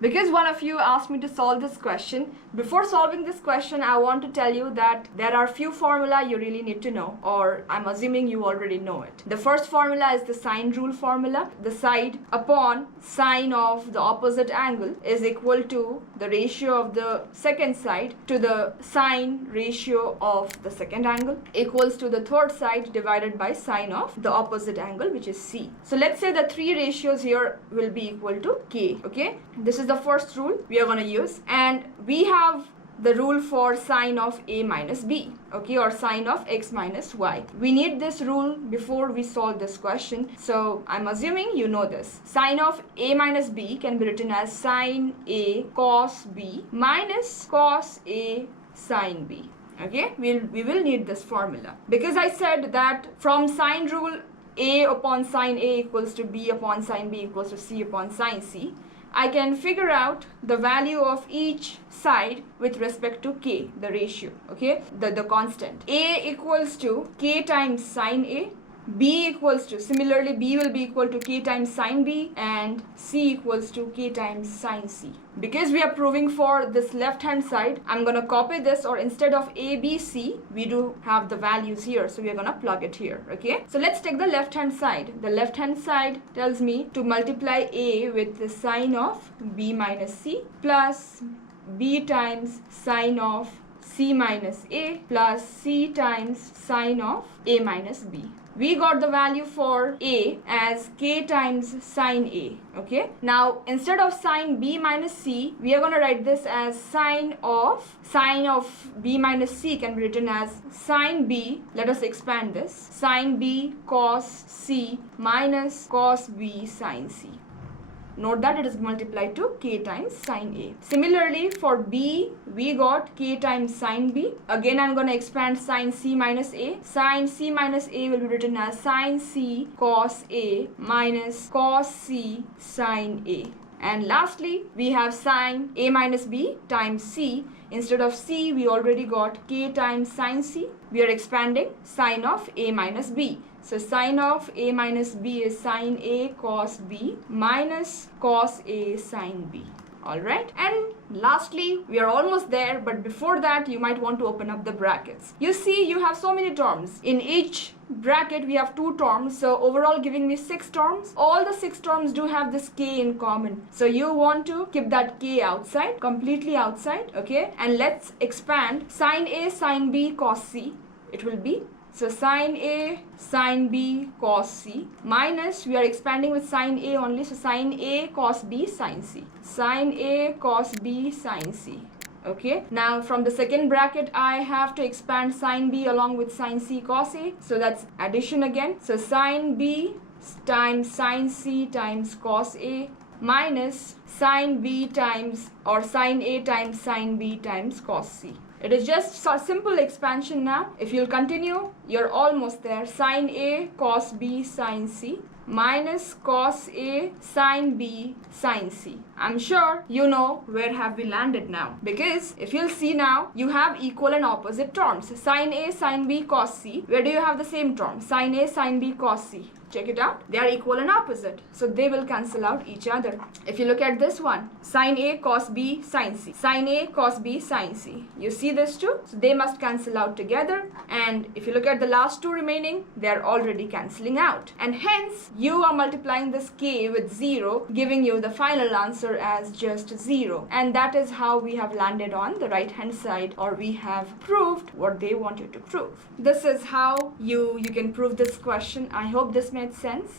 Because one of you asked me to solve this question, before solving this question, I want to tell you that there are few formula you really need to know, or I'm assuming you already know it. The first formula is the sine rule formula. The side upon sine of the opposite angle is equal to the ratio of the second side to the sine ratio of the second angle equals to the third side divided by sine of the opposite angle, which is C. So let's say the three ratios here will be equal to K. Okay, this is the first rule we are going to use, and we have the rule for sine of a minus b, okay, or sine of x minus y. We need this rule before we solve this question, so I'm assuming you know this. Sine of a minus b can be written as sine a cos b minus cos a sine b. Okay, we will need this formula because I said that from sine rule a upon sine a equals to b upon sine b equals to c upon sine c. I can figure out the value of each side with respect to k, the ratio, okay, the constant. A equals to k times sine A, B equals to, similarly B will be equal to k times sine B, and C equals to k times sine C. Because we are proving for this left hand side, I'm gonna copy this, or instead of A, B, C, we do have the values here, so we are gonna plug it here, okay? So let's take the left hand side. The left hand side tells me to multiply A with the sine of B minus C plus B times sine of C minus A plus C times sine of A minus B. We got the value for A as k times sine A, okay? Now, instead of sine B minus C, we are going to write this as sine of B minus C can be written as sine B. Let us expand this. Sine B cos C minus cos B sine C. Note that it is multiplied to k times sine A. Similarly, for B, we got k times sine B. Again, I'm going to expand sine C minus A. Sine C minus A will be written as sine C cos A minus cos C sine A. And lastly, we have sine A minus B times C. Instead of C, we already got k times sine C. We are expanding sine of A minus B. So sine of A minus B is sine A cos B minus cos A sine B. Alright, and lastly, we are almost there, but before that, you might want to open up the brackets. You see, you have so many terms. In each bracket, we have two terms, so overall giving me 6 terms. All the 6 terms do have this k in common. So you want to keep that k outside, completely outside, okay? And let's expand sine A sine B cos C. It will be so sine A sine B cos C minus, we are expanding with sine A only, so sine A cos B sine C. Sine A cos B sine C. Okay, now from the second bracket, I have to expand sine B along with sine C cos A. So that's addition again. So sine B times sine C times cos A minus sine B times, or sine A times sine B times cos C. It is just a simple expansion now. If you'll continue, you're almost there. Sine A cos B sine C minus cos A sine B sine C. I'm sure you know where have we landed now. Because if you'll see now, you have equal and opposite terms. Sine A sine B cos C. Where do you have the same term? Sine A sine B cos C. Check it out. They are equal and opposite. So they will cancel out each other. If you look at this one, sine A cos B sine C. Sine A cos B sine C. You see this too? So they must cancel out together. And if you look at the last two remaining, they are already cancelling out. And hence, you are multiplying this k with 0, giving you the final answer as just 0. And that is how we have landed on the right hand side, or we have proved what they want you to prove. This is how you can prove this question. I hope this made sense.